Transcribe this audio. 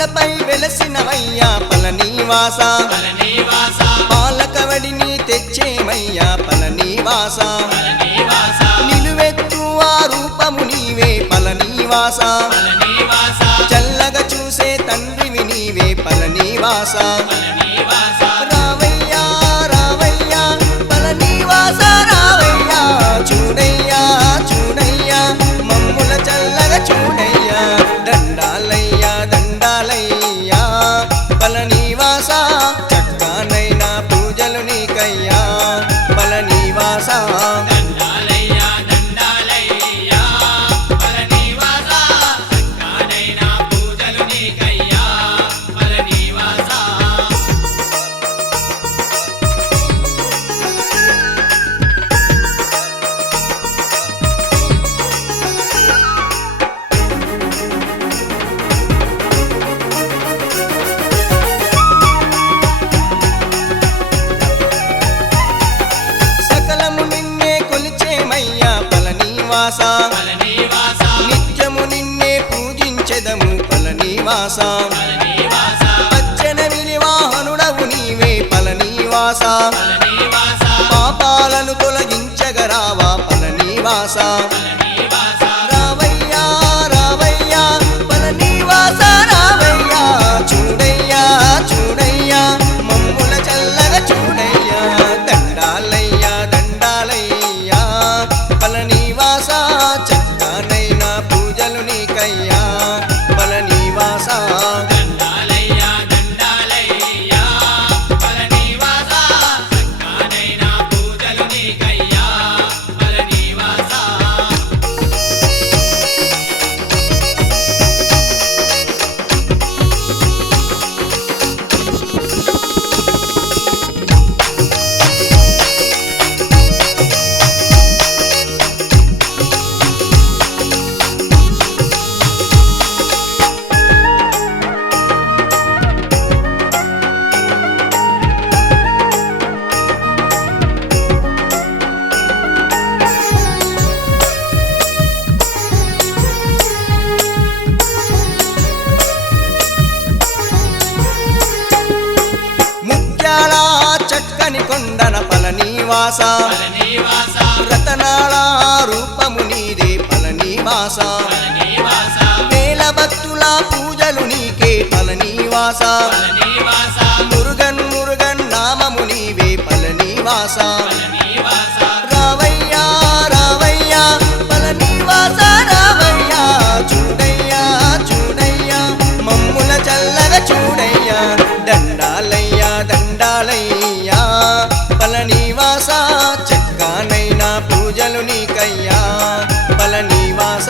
మనపై వెలసినవయ్యా పళనివాస పాలకవడిని తెచ్చేమయ్యా పళనివాస నిలువెత్తు ఆ రూపము నీవే పళనివాస చల్లగా చూసే తండ్రివి నీవే పళనివాస రావయ్యా రావయ్యా పళనివాస రావయ్యా చూడయ్యా చూడయ్యా మమ్ముల చల్లగా చూడయ్యా దండాలయ్యా దండాలయ్యా పళనివాస చక్కనైనా పూజలు నీకయ్యా పళనివాస నిత్యము నిన్నే పూజించెదము పళనివాస పచ్చన విలివాహనుడవు నీవే పళనివాస పాపాలను తొలగించగరావా పళనివాస రావయ్యా రావయ్యా పళనివాస రావయ్యా చూడయ్యా చూడయ్యా మమ్ముల చల్లగా చూడయ్యా దండాలయ్యా దండాలయ్యా పళనివాస చక్కనైనా పూజలు నీకయ్యా పళనివాస చక్కని కొండన పళనివాస రతనాళ రూపము నీదే పళనివాస వేల భక్తుల పూజలు నీకే పళనివాస మురుగన్ మురుగన్ నామము నీవే పళనివాస రావయ్యా రావయ్యా పళనివాస రావయ్యా చూడయ్యా చూడయ్యా మమ్ముల చల్లగా చూడయ్యా దండాలయ్యా దండాలయ్యా పళనివాస చక్కనైనా పూజలు నీకయ్యా పళనివాస